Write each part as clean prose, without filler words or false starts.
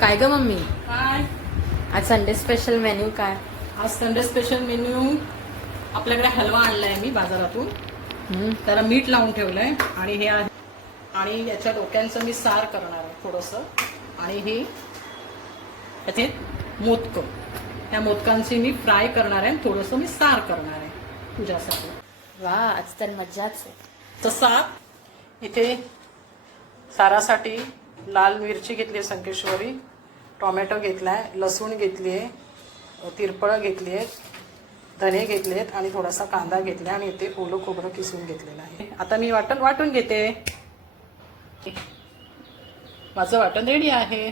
काय ग मम्मी? काय आज संडे स्पेशल मेन्यू काय? आज संडे स्पेशल मेन्यू आपल्याकडे हलवा आणलाय मी बाजारातून. त्याला मीठ लावून ठेवलंय आणि हे आहे आणि याच्या डोक्यांचं मी सार करणार आहे थोडंसं. आणि ही याचे मोदक, त्या मोदकांची मी फ्राय करणार आहे, थोडंसं मी सार करणार आहे तुझ्यासाठी. वा, आज तर मज्जाच आहे. तसा इथे सारासाठी लाल मिरची घेतली, संकेश्वरी, टोमॅटो घेतलाय, लसूण घेतली आहे, तिरपळं घेतली आहेत, धने घेतले आहेत आणि थोडासा कांदा घेतला आणि इथे ओलं खोबरं किसून घेतलेलं आहे. आता मी वाटून घेते. माझं वाटण रेडी आहे.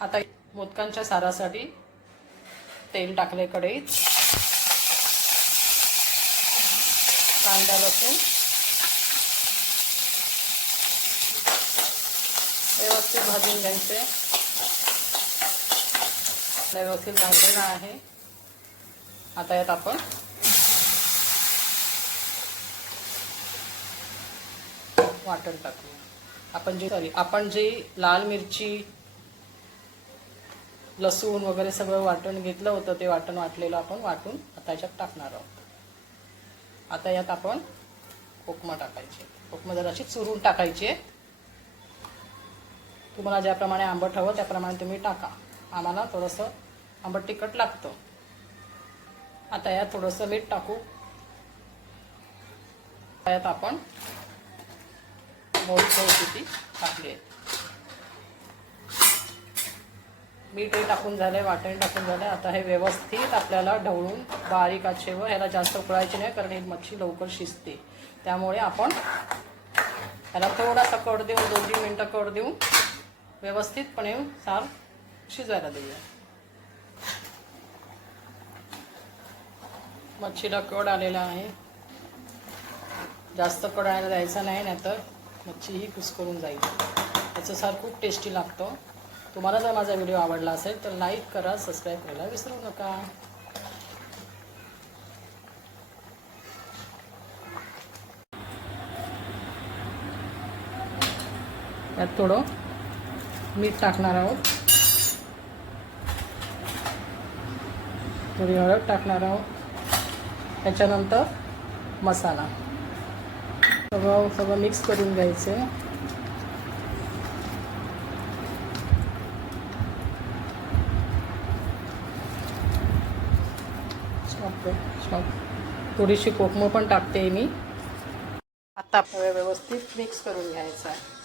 आता मोदकांच्या सारासाठी तेल टाकले कढईत, कांदा लसूण व्यवस्थित भाजून घ्यायचे. व्यवस्थित भाजलेला आहे. आता यात आपण वाटण टाकूया. आपण जे लाल मिरची, लसूण वगैरे सगळं वाटण घेतलं होतं ते वाटण वाटलेलं आपण वाटून आता याच्यात टाकणार आहोत. आता यात आपण कोकमं टाकायचे. कोकमं जराशी चुरून टाकायची. तुम्हाला ज्याप्रमाणे आंबट हवं त्याप्रमाणे तुम्ही टाका. आम्हाला थोडंसं आंबट तिखट लागतं. आता यात थोडंसं मीठ टाकू. यात आपण मोहरी किती टाकली आहेत. मीठही टाकून झालंय, वाटण टाकून झालंय. आता हे व्यवस्थित आपल्याला ढवळून बारीक आचेवर, ह्याला जास्त उकळायची नाही कारण ही मच्छी लवकर शिजते. त्यामुळे आपण ह्याला थोडासा कड देऊन 2-3 मिनिटं कड देऊन व्यवस्थितपणे सार शिजायला देऊया. मच्छीला कड आलेला आहे. जास्त कड आणायला द्यायचा नाही, नाहीतर मच्छी ही कुस्करून जाईल. याचं सार खूप टेस्टी लागतं. तुम्हाला जर माझा व्हिडिओ आवडला असेल तर लाईक करा, सबस्क्राईब करायला विसरू नका. यात थोडं मीठ टाकणार आहोत, थोडी हळद टाकणार आहोत. त्याच्यानंतर मसाला सगळं मिक्स करून घ्यायचं. थोडीशी कोकमं पण टाकते मी. आता व्यवस्थित मिक्स करून घ्यायचं आहे.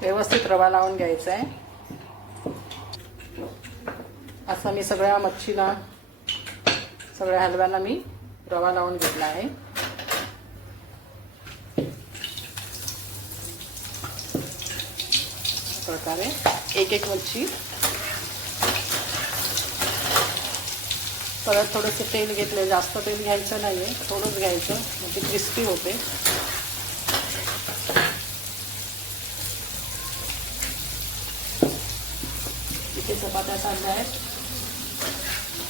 व्यवस्थित रवा लावून घ्यायचा आहे. असं मी सगळ्या मच्छीला, सगळ्या हलव्याला मी रवा लावून घेतला आहे. प्रकारे एक मच्छी. परत थोडंसं तेल घेतलं, जास्त तेल घ्यायचं नाही आहे, थोडंच घ्यायचं म्हणजे क्रिस्पी होते. इथे चपात्या चालल्या आहेत.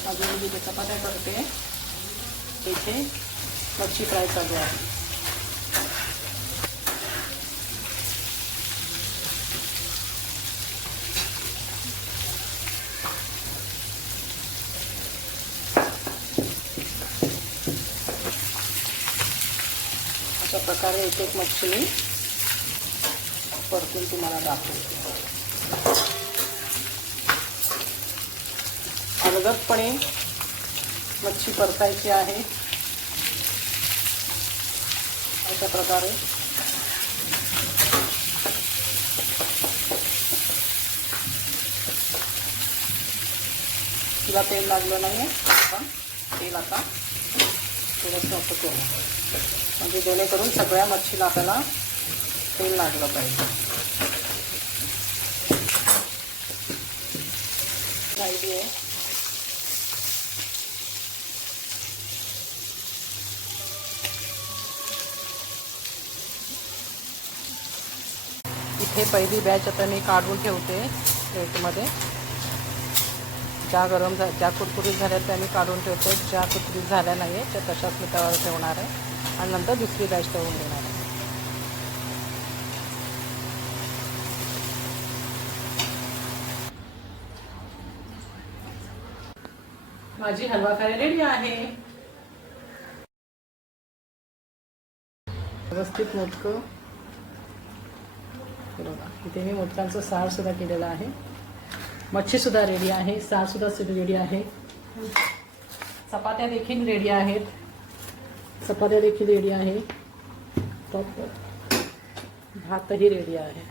अजून जिथे चपात्या करते इथे मच्छी फ्राय चालू आहे. अशा प्रकारे एक मच्छी परतून तुम्हाला दाखवते. अलगदपणे मच्छी परतायची आहे. अशा प्रकारे तिला तेल लागलं नाही आहे. आपण तेल आता थोडंसं असं करू, म्हणजे जेणेकरून सगळ्या मच्छीला आपल्याला तेल लागलं पाहिजे. राहिली आहे. इथे पहिली बॅच आता मी काढून ठेवते प्लेटमध्ये. ज्या ज्या कुरकुरीत झाल्या त्या मी काढून ठेवते, ज्या कुरकुरीत झाल्या नाही आहे त्या तशाच मी तव्यावर ठेवणार आहे आणि नंतर दुसरी बॅच तळून घेणार आहे. माझी हलवा खारी रेडी आहे. व्यवस्थित मोदकं बघा, इथे मी मोदकांचं सार सुद्धा केलेलं आहे. मच्छी सुद्धा रेडी आहे, सार सुद्धा रेडी आहे. चपात्या देखील रेडी आहेत. चपात्या देखील रेडी आहे. भातही रेडी आहे.